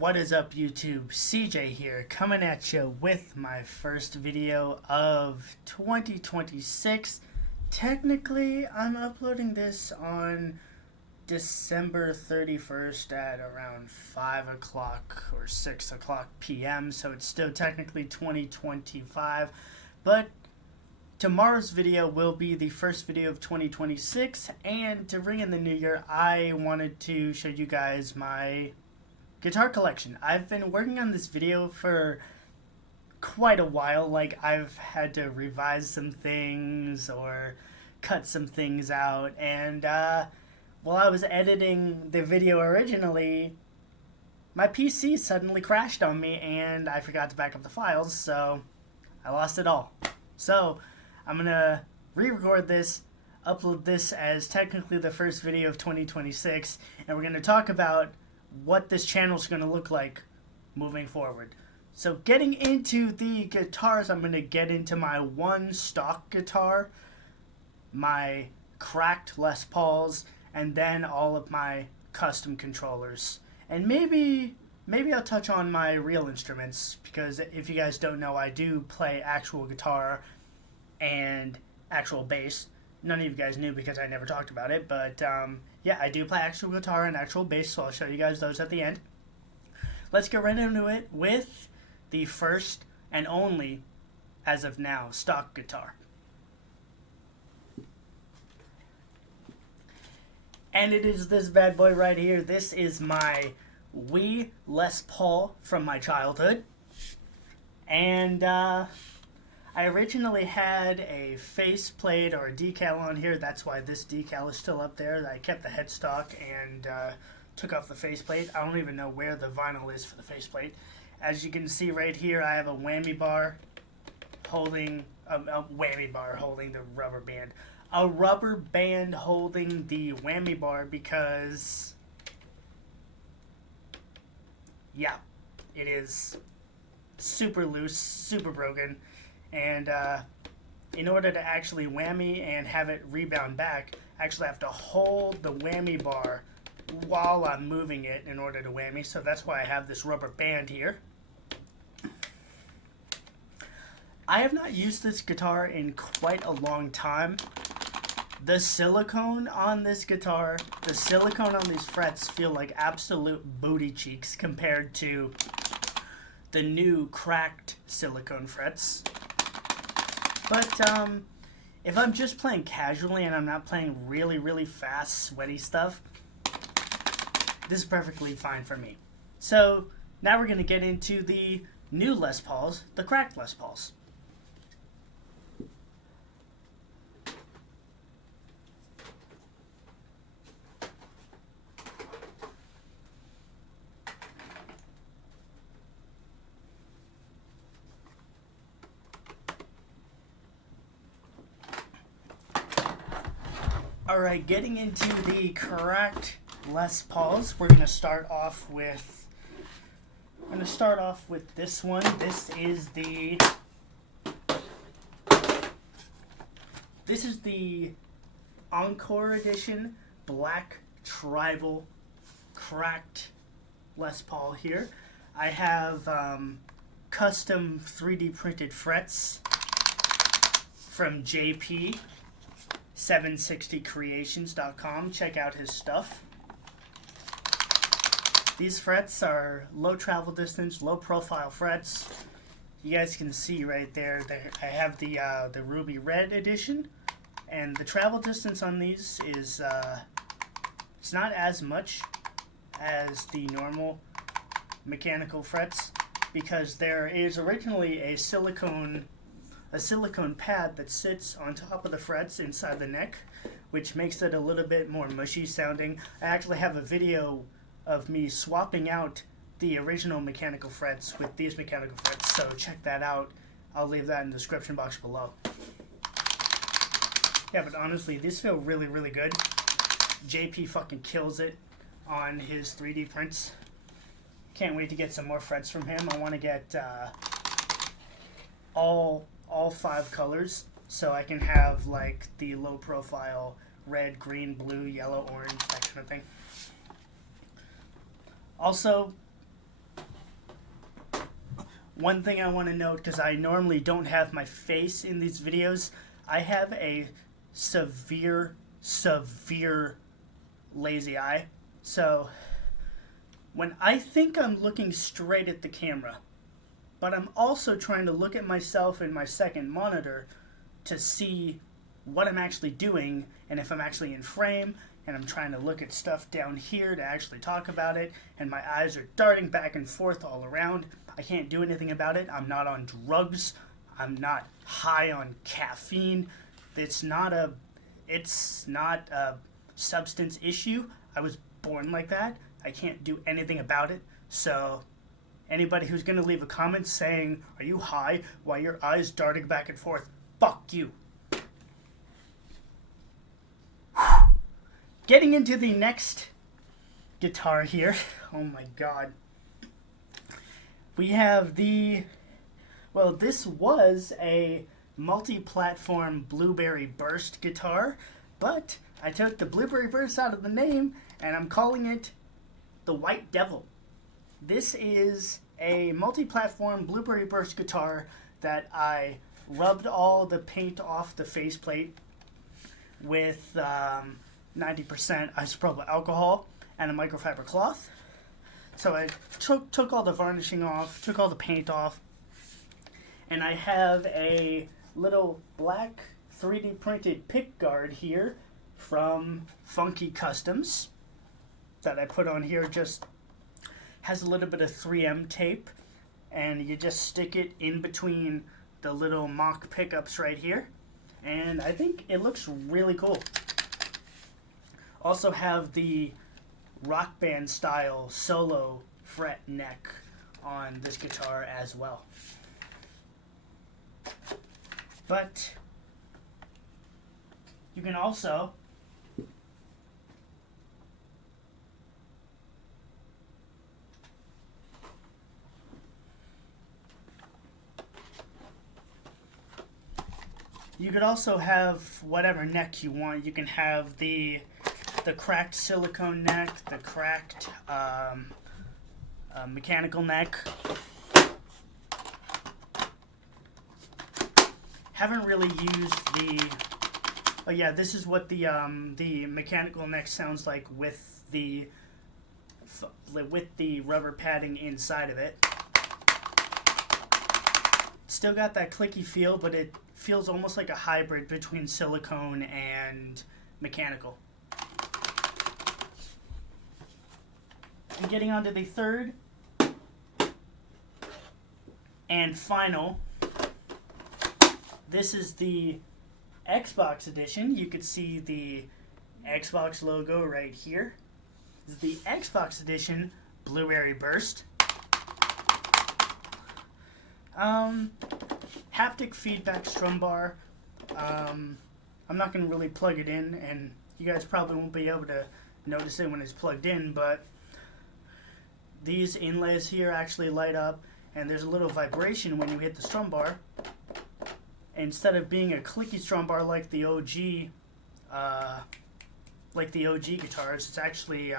What is up, YouTube? CJ here, coming at you with my first video of 2026. Technically, I'm uploading this on December 31st at around 5 o'clock or 6 o'clock p.m., so it's still technically 2025, but tomorrow's video will be the first video of 2026, and to ring in the new year, I wanted to show you guys my guitar collection. I've been working on this video for quite a while. Like, I've had to revise some things or cut some things out, and while I was editing the video originally, my PC suddenly crashed on me and I forgot to back up the files, so I lost it all. So I'm gonna re-record this, upload this as technically the first video of 2026, and we're gonna talk about what this channel is going to look like moving forward. So getting into the guitars, I'm going to get into my one stock guitar, my cracked Les Pauls, and then all of my custom controllers. And maybe I'll touch on my real instruments, because if you guys don't know, I do play actual guitar and actual bass. None of you guys knew because I never talked about it, but yeah, I do play actual guitar and actual bass, so I'll show you guys those at the end. Let's get right into it with the first and only, as of now, stock guitar. And it is this bad boy right here. This is my wee Les Paul from my childhood. And I originally had a faceplate or a decal on here. That's why this decal is still up there. I kept the headstock and took off the faceplate. I don't even know where the vinyl is for the faceplate. As you can see right here, I have a whammy bar holding a whammy bar holding the rubber band. A rubber band holding the whammy bar because, yeah, it is super loose, super broken. And in order to actually whammy and have it rebound back, I actually have to hold the whammy bar while I'm moving it in order to whammy. So that's why I have this rubber band here. I have not used this guitar in quite a long time. The silicone on this guitar, the silicone on these frets feel like absolute booty cheeks compared to the new cracked silicone frets. But if I'm just playing casually and I'm not playing really, really fast, sweaty stuff, this is perfectly fine for me. So now we're going to get into the new Les Pauls, the cracked Les Pauls. Alright, getting into the cracked Les Pauls, we're going to start off with this one. This is the Encore Edition Black Tribal cracked Les Paul here. I have custom 3D printed frets from JP. 760creations.com. Check out his stuff. These frets are low travel distance, low profile frets. You guys can see right there. I have the ruby red edition, and the travel distance on these is it's not as much as the normal mechanical frets, because there is originally a silicone pad that sits on top of the frets inside the neck, which makes it a little bit more mushy sounding. I actually have a video of me swapping out the original mechanical frets with these mechanical frets, so check that out. I'll leave that in the description box below. Yeah, but honestly, these feel really, really good. JP fucking kills it on his 3D prints. Can't wait to get some more frets from him. I want to get all 5 colors, so I can have like the low profile red, green, blue, yellow, orange, that kind of thing. Also, one thing I want to note, because I normally don't have my face in these videos, I have a severe lazy eye. So when I think I'm looking straight at the camera, but I'm also trying to look at myself in my second monitor to see what I'm actually doing and if I'm actually in frame, and I'm trying to look at stuff down here to actually talk about it, and my eyes are darting back and forth all around. I can't do anything about it. I'm not on drugs. I'm not high on caffeine. It's not a substance issue. I was born like that. I can't do anything about it. So anybody who's going to leave a comment saying, "Are you high? Why your eyes darting back and forth?" Fuck you. Getting into the next guitar here. Oh my god. We have this was a multi-platform Blueberry Burst guitar, but I took the Blueberry Burst out of the name and I'm calling it the White Devil. This is a multi-platform Blueberry Burst guitar that I rubbed all the paint off the faceplate with 90% isopropyl alcohol and a microfiber cloth. So I took all the varnishing off, took all the paint off, and I have a little black 3D printed pick guard here from Funky Customs that I put on here. Just has a little bit of 3M tape, and you just stick it in between the little mock pickups right here, and I think it looks really cool. Also have the Rock Band style solo fret neck on this guitar as well. But you can also have whatever neck you want. You can have the cracked silicone neck, the cracked mechanical neck. Haven't really used the... Oh yeah, this is what the mechanical neck sounds like with the rubber padding inside of it. Still got that clicky feel, but it feels almost like a hybrid between silicone and mechanical. And getting on to the third and final, this is the Xbox edition. You could see the Xbox logo right here. This is the Xbox edition Blueberry Burst. Haptic feedback strum bar. I'm not going to really plug it in, and you guys probably won't be able to notice it when it's plugged in, but these inlays here actually light up, and there's a little vibration when you hit the strum bar. Instead of being a clicky strum bar like the OG guitars, it's actually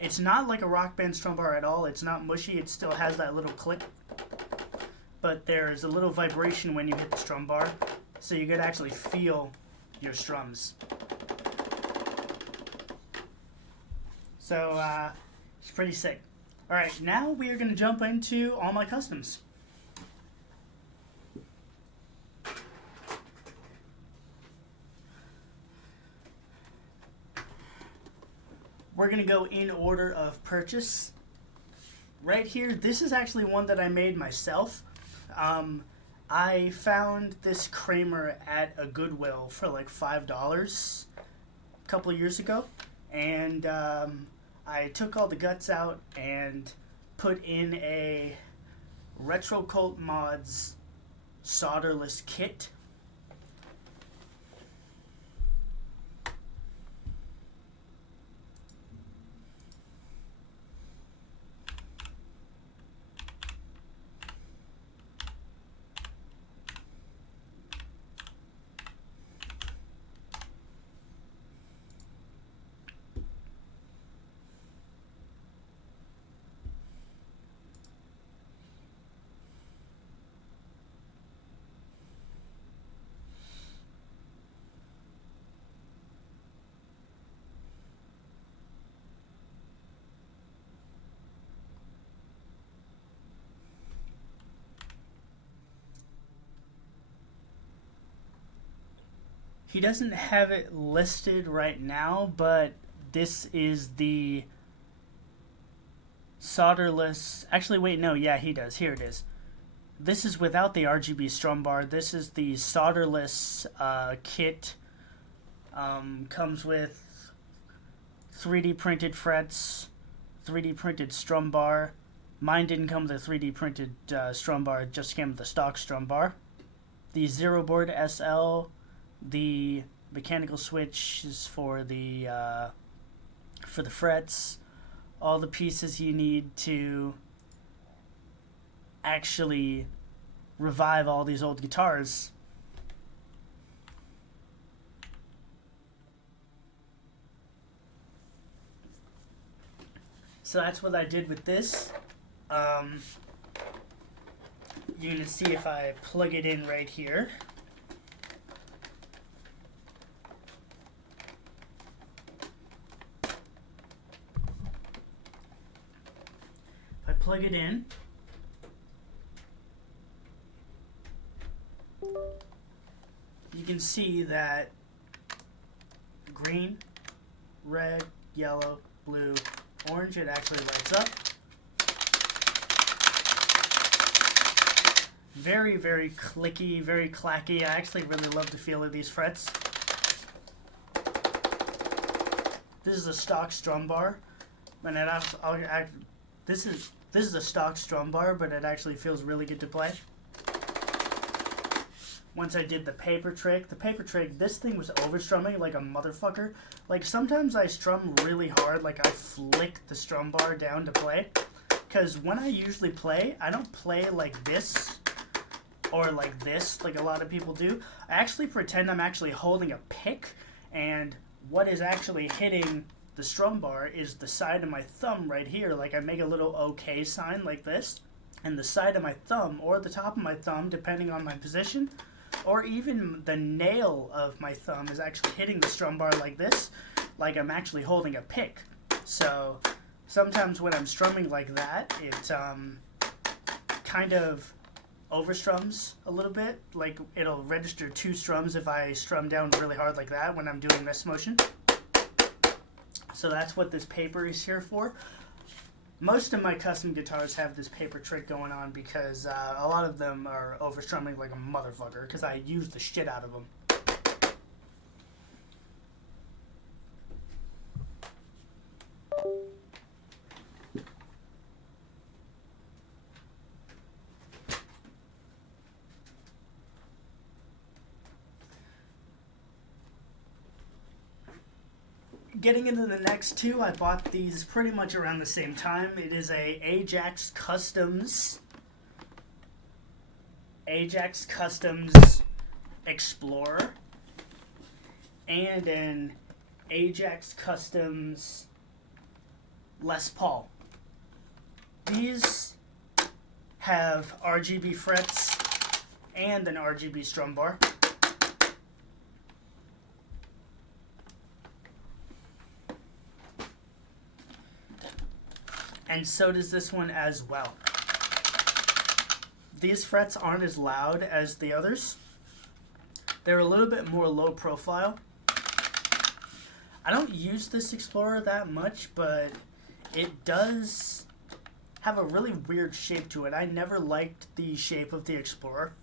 it's not like a Rock Band strum bar at all. It's not mushy. It still has that little click, but there's a little vibration when you hit the strum bar, so you could actually feel your strums. So it's pretty sick. Alright, now we are going to jump into all my customs. We're going to go in order of purchase. Right here, this is actually one that I made myself. I found this Kramer at a Goodwill for like $5 a couple of years ago, and I took all the guts out and put in a Retro Cult Mods solderless kit. He doesn't have it listed right now, but this is the solderless. Actually, wait, no, yeah, he does. Here it is. This is without the RGB strum bar. This is the solderless kit. Comes with 3D printed frets, 3D printed strum bar. Mine didn't come with a 3D printed strum bar, it just came with the stock strum bar. The Zero Board SL, the mechanical switch is for the frets, all the pieces you need to actually revive all these old guitars. So that's what I did with this. You're going to see if I plug it in right here. If I plug it in, you can see that green, red, yellow, blue, orange, it actually lights up. Very, very clicky, very clacky. I actually really love the feel of these frets. This is a stock strum bar, and this is a stock strum bar, but it actually feels really good to play. Once I did the paper trick, this thing was overstrumming like a motherfucker. Like, sometimes I strum really hard, like I flick the strum bar down to play. Because when I usually play, I don't play like this or like this, like a lot of people do. I actually pretend I'm actually holding a pick, and what is actually hitting the strum bar is the side of my thumb right here. Like, I make a little OK sign like this, and the side of my thumb or the top of my thumb, depending on my position, or even the nail of my thumb is actually hitting the strum bar like this, like I'm actually holding a pick. So sometimes when I'm strumming like that, it kind of overstrums a little bit. Like, it'll register 2 strums if I strum down really hard like that when I'm doing this motion. So that's what this paper is here for. Most of my custom guitars have this paper trick going on because a lot of them are overstrumming like a motherfucker because I use the shit out of them. Getting into the next two, I bought these pretty much around the same time. It is a Ajax Customs Explorer and an Ajax Customs Les Paul. These have RGB frets and an RGB strum bar. And so does this one as well. These frets aren't as loud as the others. They're a little bit more low profile. I don't use this Explorer that much, but it does have a really weird shape to it. I never liked the shape of the Explorer.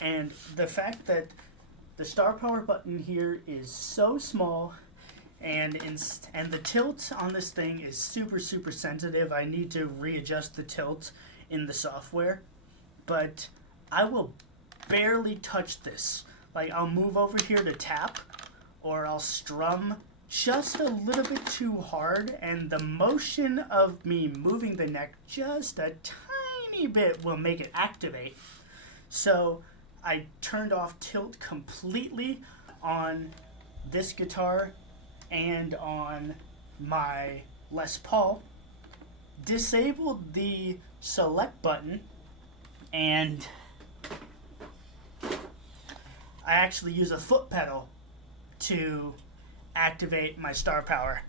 And the fact that the star power button here is so small, and the tilt on this thing is super, super sensitive. I need to readjust the tilt in the software, but I will barely touch this. Like, I'll move over here to tap, or I'll strum just a little bit too hard, and the motion of me moving the neck just a tiny bit will make it activate. So I turned off tilt completely on this guitar and on my Les Paul, disabled the select button, and I actually use a foot pedal to activate my star power.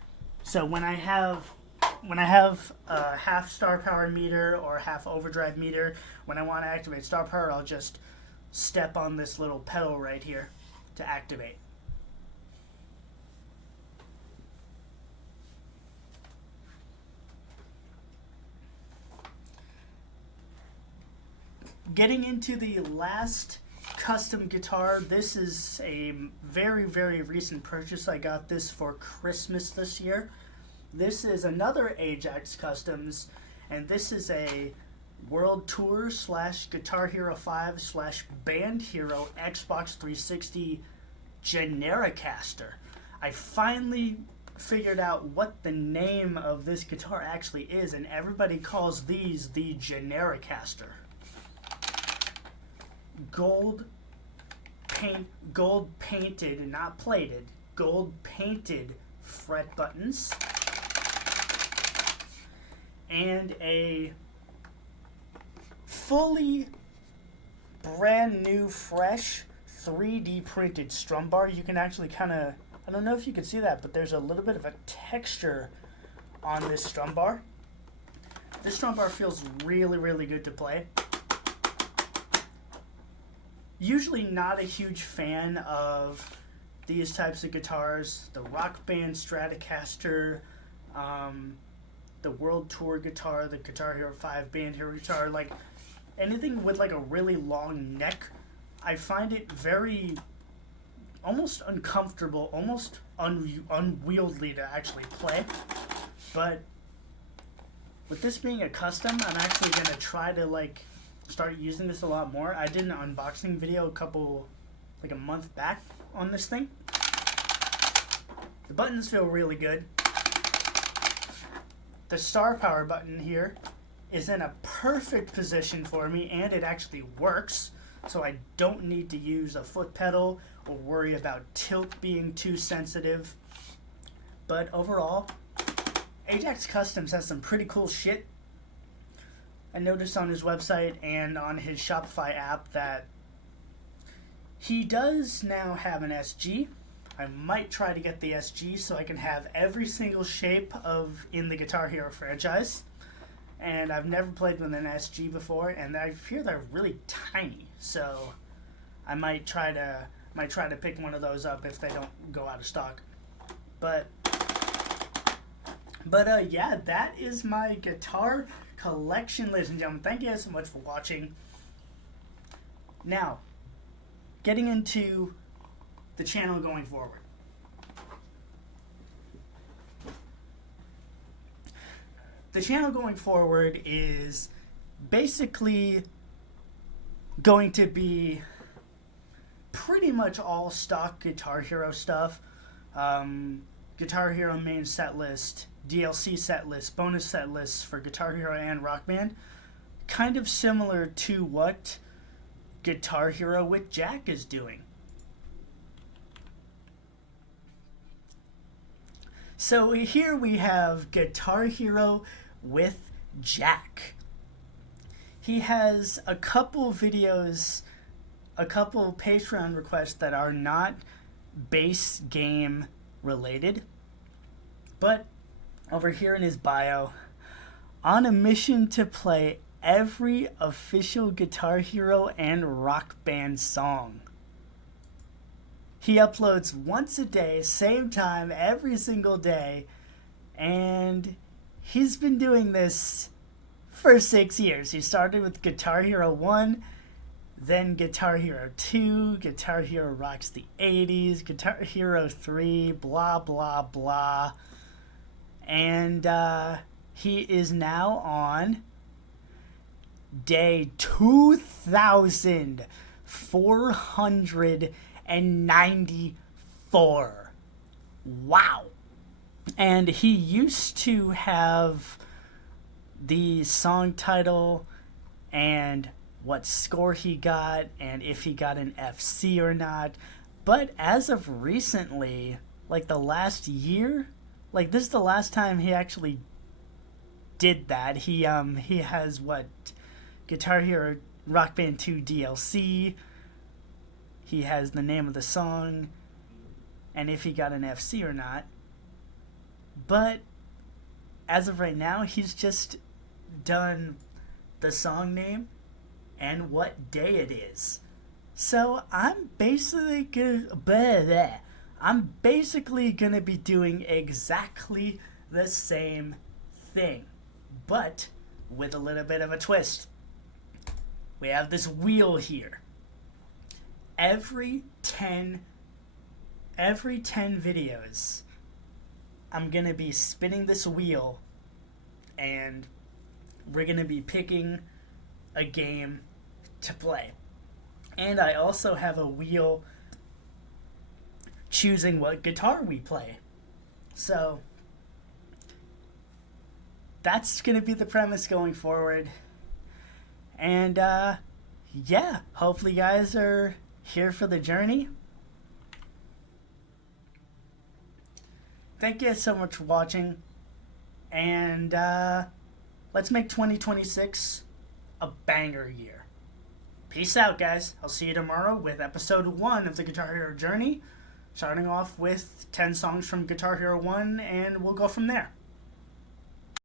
So when I have a half star power meter or half overdrive meter, when I want to activate star power, I'll just step on this little pedal right here to activate. Getting into the last custom guitar, this is a very, very recent purchase. I got this for Christmas this year. This is another Ajax Customs, and this is a World Tour / Guitar Hero 5 / Band Hero Xbox 360 Genericaster. I finally figured out what the name of this guitar actually is, and everybody calls these the Genericaster. Gold painted, not plated, gold painted fret buttons, and a fully brand new, fresh 3D printed strum bar. You can actually kind of, I don't know if you can see that, but there's a little bit of a texture on this strum bar. This strum bar feels really, really good to play. Usually not a huge fan of these types of guitars. The Rock Band Stratocaster, the World Tour guitar, the Guitar Hero 5 Band Hero guitar, like anything with like a really long neck, I find it very almost uncomfortable, almost unwieldy to actually play. But with this being a custom, I'm actually going to try to like start using this a lot more. I did an unboxing video a month back on this thing. The buttons feel really good. The star power button here is in a perfect position for me, and it actually works, so I don't need to use a foot pedal or worry about tilt being too sensitive. But overall, Ajax Customs has some pretty cool shit. I noticed on his website and on his Shopify app that he does now have an SG. I might try to get the SG so I can have every single shape in the Guitar Hero franchise. And I've never played with an SG before, and I hear they're really tiny. So I might try to pick one of those up if they don't go out of stock. But yeah, that is my guitar collection, ladies and gentlemen. Thank you guys so much for watching. Now, getting into the channel going forward. The channel going forward is basically going to be pretty much all stock Guitar Hero stuff. Guitar Hero main set list, DLC set list, bonus set lists for Guitar Hero and Rock Band. Kind of similar to what Guitar Hero with Jack is doing. So here we have Guitar Hero with Jack. He has a couple videos, a couple Patreon requests that are not base game related. But over here in his bio, on a mission to play every official Guitar Hero and Rock Band song. He uploads once a day, same time, every single day, and he's been doing this for 6 years. He started with Guitar Hero 1, then Guitar Hero 2, Guitar Hero Rocks the 80s, Guitar Hero 3, blah, blah, blah. And he is now on day 2,494. Wow. And he used to have the song title and what score he got and if he got an FC or not. But as of recently, like the last year, like this is the last time he actually did that. He has what, Guitar Hero Rock Band 2 DLC. He has the name of the song and if he got an FC or not. But as of right now, he's just done the song name and what day it is. So I'm basically gonna be doing exactly the same thing, but with a little bit of a twist. We have this wheel here. Every 10 videos, I'm gonna be spinning this wheel, and we're gonna be picking a game to play. And I also have a wheel choosing what guitar we play. So that's gonna be the premise going forward. And yeah, hopefully you guys are here for the journey. Thank you guys so much for watching. And let's make 2026 a banger year. Peace out, guys. I'll see you tomorrow with episode 1 of the Guitar Hero journey, starting off with 10 songs from Guitar Hero 1, and we'll go from there.